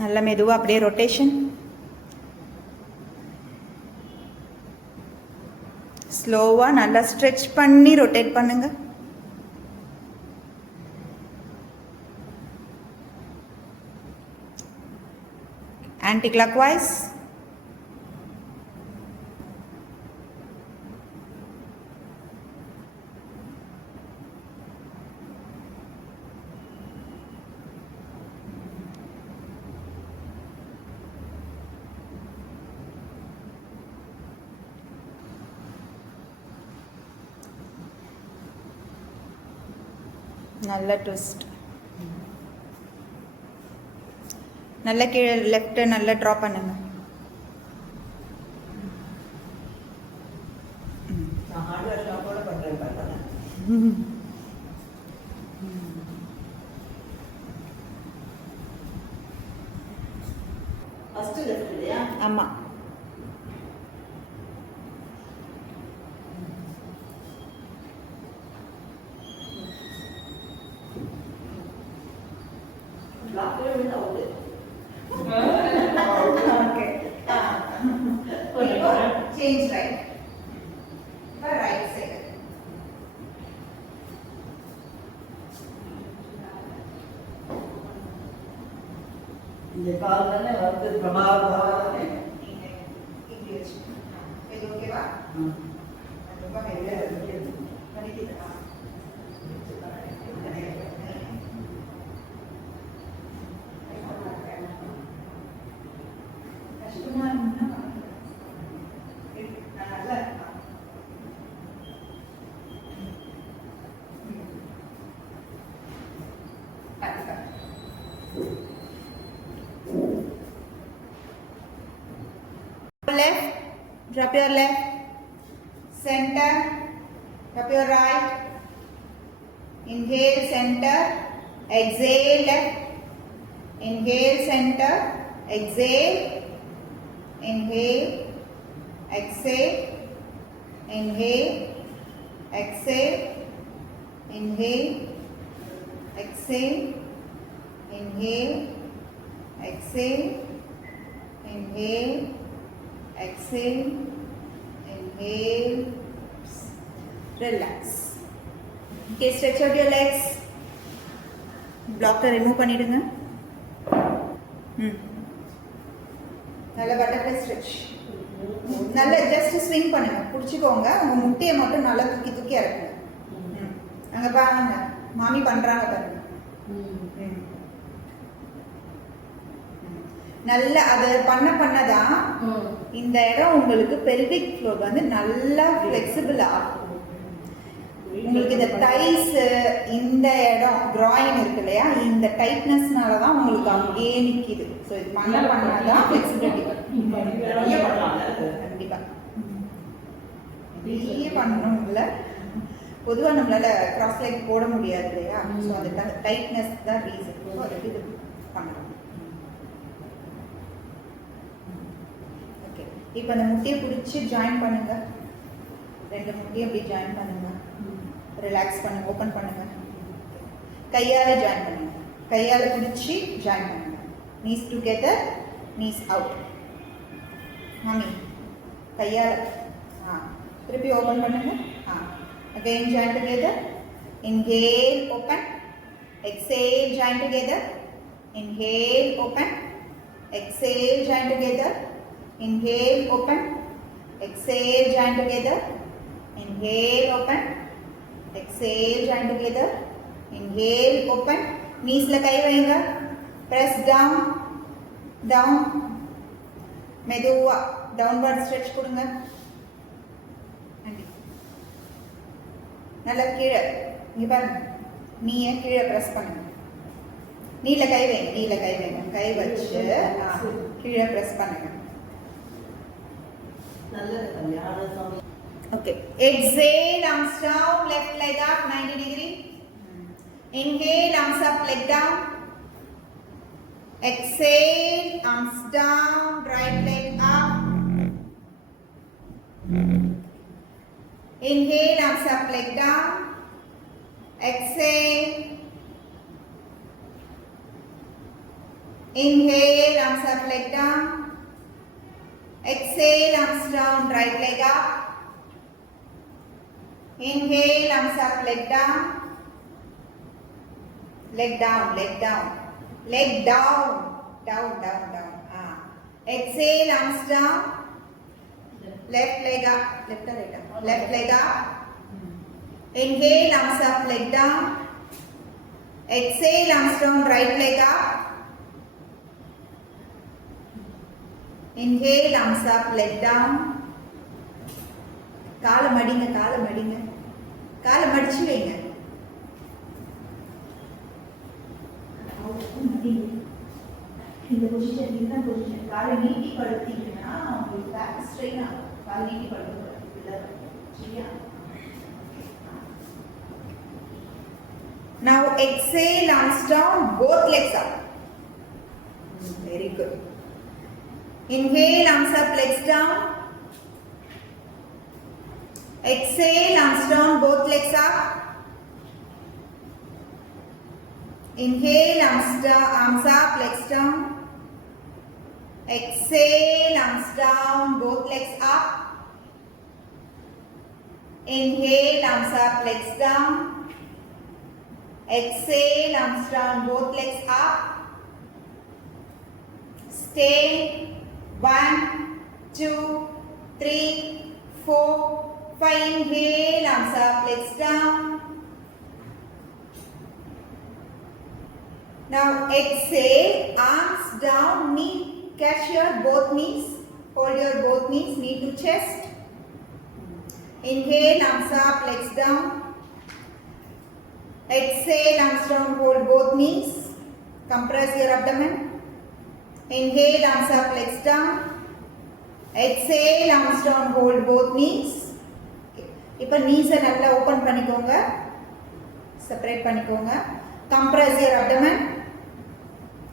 நல்ல மெதுவாக அப்படியே ரொட்டேஷன். ஸ்லோவாக நல்லா ஸ்ட்ரெச் பண்ணி ரொட்டேட் பண்ணுங்க. Anti clock wise. நல்ல ட்விஸ்ட். நல்ல கீழே லெஃப்ட் நல்லா ட்ரா பண்ணுங்க. ஆமா, change right. Right side. இந்த கால்ல வந்து பிரபாவம் இங்கிலீஷ் இது ஓகேவா? ரொம்ப ஹெவியா இருக்கு. பண்ணிக்கிட்டா கஷ்டமா இருந்தா நல்லா left, drop your left, center, drop your right, inhale center, exhale left, inhale center, exhale, inhale, exhale, inhale, exhale, inhale, exhale, inhale, exhale, inhale, exhale, inhale, relax. Okay, stretch out your legs. Blocker remove பண்ணிடுங்க. நல்ல butterfly stretch. நல்ல just swing பண்ணுங்க. புடிச்சுக்கோங்க. உங்க முட்டையை மட்டும் நல்லா தூக்கி தூக்கி இறக்குங்க. அங்க பாருங்க, மாமி பண்றாங்க பாருங்க. நல்ல அது பண்ணதான் இந்த இடம் உங்களுக்கு பெல்விக் ஃப்ளோர் வந்து நல்லா ஃப்ளெக்சிபிள் ஆகும். உங்களுக்கு இந்த தைஸ் இந்த இடம் கிராயின் இருக்கு இல்லையா, இந்த டைட்னஸ்னால தான் உங்களுக்கு அங்கேயே நிற்கிது. ஸோ இது பண்ணாதான் ஃப்ளெக்சிபிலிட்டி வரும். கண்டிப்பா நிறைய பண்ணணும்ல. பொதுவாக நம்மளால கிராஸ் லைக் போட முடியாது இல்லையா, ஸோ அந்த டைட்னஸ் தான் ரீசன். ஸோ அதுக்கு இது பண்ணணும். ஓகே, இப்போ அந்த முட்டையை பிடிச்சி ஜாயின் பண்ணுங்க. ரெண்டு முட்டையும் அப்படி ஜாயின் பண்ணுங்க. ரிலாக்ஸ் பண்ணுங்க, ஓப்பன் பண்ணுங்க. கையால் ஜாயின் பண்ணுங்க. கையால் பிடிச்சி ஜாயின் பண்ணுங்க. Knees together, knees out. மாமி கையால் திருப்பி ஓப்பன் பண்ணுங்க. Again join together. Inhale, open. Exhale, join together. Inhale, open. Exhale, join together. Inhale, open. Exhale, join together. Inhale, open. Exhale, join together. Inhale, open. Knees la kai vainga. Press down, down. Meduva downward stretch கொடுங்க. நல்லா கீழே இங்கே பாருங்க, நீயே கீழே ப்ரெஸ் பண்ணுங்க. நீல கை வைங்க, நீல கை வைங்க. கை வச்சு கீழே ப்ரெஸ் பண்ணுங்க. Okay, exhale, arms down, left leg up 90 degree. Inhale, arms up, leg down. Exhale, arms down, right leg up. Inhale, arms up, leg down. Exhale. Inhale, arms up, leg down. Exhale, arms down, right leg up. Inhale, arms up, leg down. Leg down, leg down. Leg down. Down, down, down. Exhale, arms down. Left leg up. Left or right up? Left leg up. Inhale, arms up, leg down. Exhale, arms down, right leg up. Inhale, arms up, leg down. காலை மடிங்க, காலை மடிங்க. காலை மடிச்சு வைங்க. இந்த பொசிஷன் இதுதான் பொசிஷன். காலை நீட்டி படுத்தீங்கன்னா உங்களுக்கு பேக் ஸ்ட்ரெயின் ஆகும். காலை நீட்டி படுத்தக்கூடாது. சரியா? Now exhale, arms down, both legs up. Very good. Inhale, arms up, legs down. Exhale, arms down, both legs up. Inhale, arms up, legs down. Exhale, arms down, both legs up. Inhale, arms up, legs down. Exhale, arms down, both legs up. Stay. 1, 2, 3, 4, 5. Inhale, arms up, legs down. Now exhale, arms down, knee, catch your both knees. Hold your both knees, knee to chest. Inhale, arms up, legs down. Exhale, arms down, hold both knees. Compress your abdomen. Inhale, arms up, legs down. Exhale, arms down, hold both knees. இப்போ knees நல்லா ஓபன் பண்ணிக்கோங்க. செப்பரேட் பண்ணிக்கோங்க. Compress your abdomen.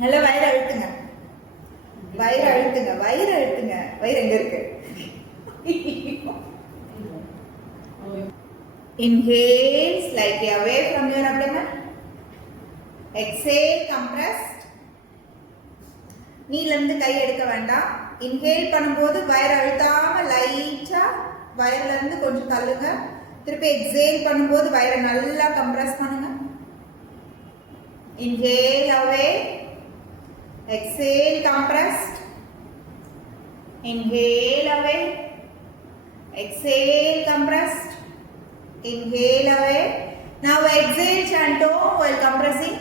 நல்லா வயிறு அழுத்துங்க. வயிறு அழுத்துங்க. வயிறு அழுத்துங்க. வயிறு எங்க இருக்கு? Inhale slightly away from your abdomen. Exhale, compressed. நீல இருந்து கை எடுக்க வேண்டாம். இன்ஹேல் பண்ணும்போது வயிறு அழுத்தாம லைட்டா வயிறுல இருந்து கொஞ்சம் தள்ளுங்க. திருப்பி எக்ஸேல் பண்ணும்போது வயிறை நல்லா கம்ப்ரஸ் பண்ணுங்க. Inhale away. Exhale, compressed. Inhale away. Exhale, compressed. Inhale away. Now exhale, chant Om while compressing.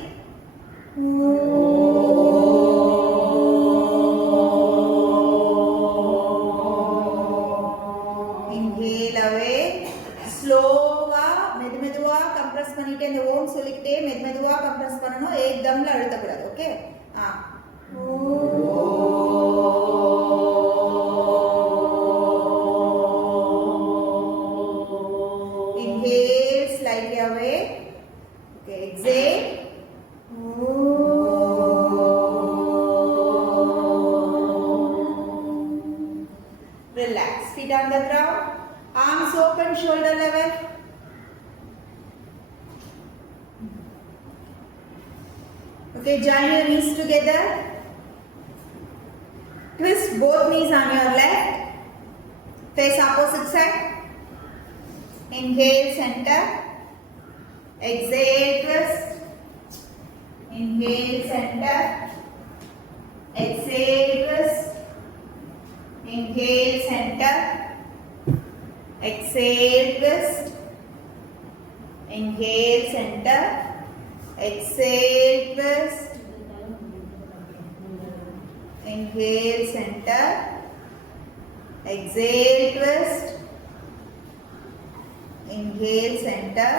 Inhale away. Slowly, மெதுவா கம்ப்ரஸ் பண்ணிட்டே இந்த ஓம் சொல்லிக்கிட்டே மெதுவா கம்ப்ரஸ் பண்ணனும். ஏக்தம்ல அழுத்த கூடாது. Okay? Inhale slightly away. Okay, exhale. Relax. Feet on the ground. Arms open, shoulder level. Okay, join your knees together. Twist both knees on your left. Face opposite side. Inhale, center. Exhale, twist. Inhale, center. Exhale, twist. Inhale, center. Exhale, twist. Inhale, center. Exhale, twist. Inhale, center. Exhale, twist. Inhale, center.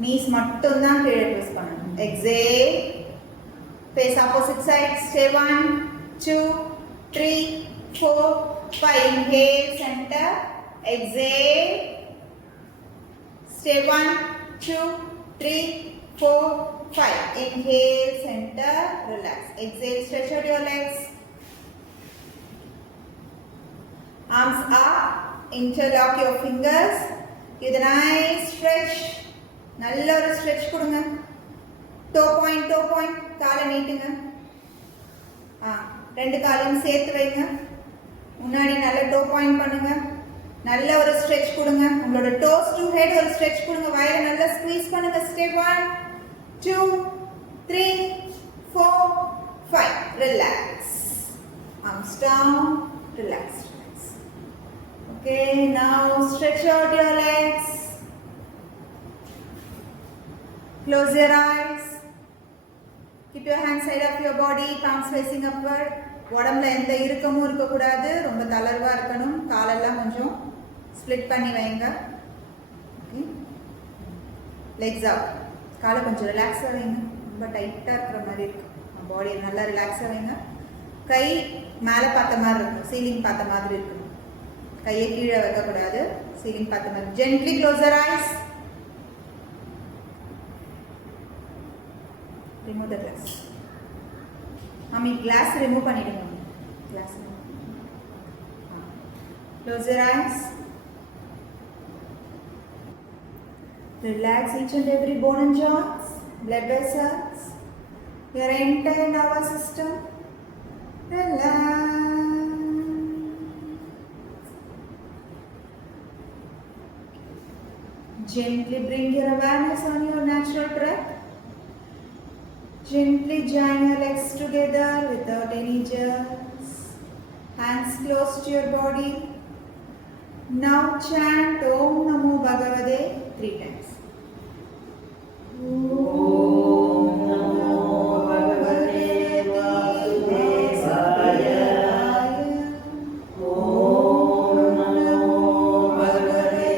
Knees மட்டும் தான் கீழே twist பண்ணணும். Exhale. Face opposite side. Stay 1, 2, 3, 4, 5. Inhale, center. Exhale. Stay 1, 2, 3, 4, 5. Inhale, center. Relax. Exhale, stretch out your legs. Arms up. Interlock your fingers. Give a nice stretch. நல்ல ஒரு stretch கொடுங்க. Toe point. காலை நீட்டுங்க. ரெண்டு காலையும் சேர்த்து வைங்க. முன்னாடி நல்ல டோ பாயிண்ட் பண்ணுங்க. நல்ல ஒரு ஸ்ட்ரெச் கொடுங்க. உங்களோட டோஸ் டு ஹெட் ஒரு ஸ்ட்ரெச் கொடுங்க. வயரை நல்லா ஸ்குவீஸ் பண்ணுங்க. ஸ்டெப் 1 2 3 4 5. Relax. Arms down. Relax. Okay, now stretch out your legs. Close your eyes. Keep your hands side of your body, palms facing upward. உடம்புல எந்த இறுக்கமும் இருக்க கூடாது. ரொம்ப தளர்வா இருக்கணும். காலெல்லாம் கொஞ்சம் ஸ்ப்ளிட் பண்ணி வைங்க. Okay. Legs out. காலை கொஞ்சம் ரிலாக்ஸா வைங்க. ரொம்ப டைட்டா இருக்கிற மாதிரி இருக்கு. பாடி நல்லா ரிலாக்ஸா வைங்க. கை மேலே பார்த்த மாதிரி இருக்கும். சீலிங் பார்த்த மாதிரி இருக்கணும். கையை கீழே வைக்க கூடாது. சீலிங் பார்த்த மாதிரி. Gently close your eyes. Remove the glass. Mami, glass remove பண்ணிடுங்க. Glass remove. Close your eyes. Relax each and every bone and joints, blood vessels, your entire nervous system. Relax. Gently bring your awareness on your natural breath. Gently join your legs together without any jerks. Hands close to your body. Now chant Om Namo Bhagavate 3 times. Om Namo Bhagavate Vasudevaya. Om Namo Bhagavate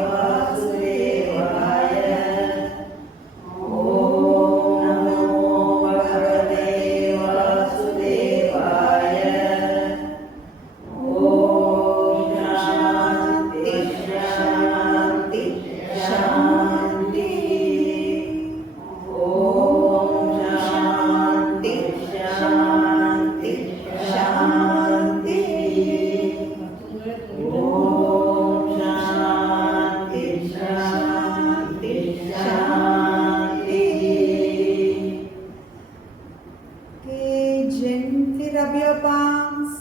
Vasudevaya. Om Namo Bhagavate Vasudevaya. Om Shanti Shanti Shanti. Om Shanti Shanti Shanti. Om Shanti Shanti Shanti. Okay, gently rub your palms.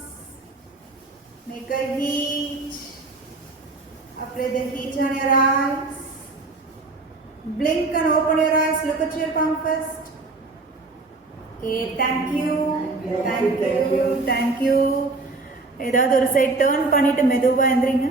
Make a heat. Apply the heat on your eyes. Blink and open your eyes. Look at your palm first. Okay, thank you. Thank you. Thank you. ஏதாவது ஒரு side turn பண்ணிட்டு மெதுவா எந்திரிங்க.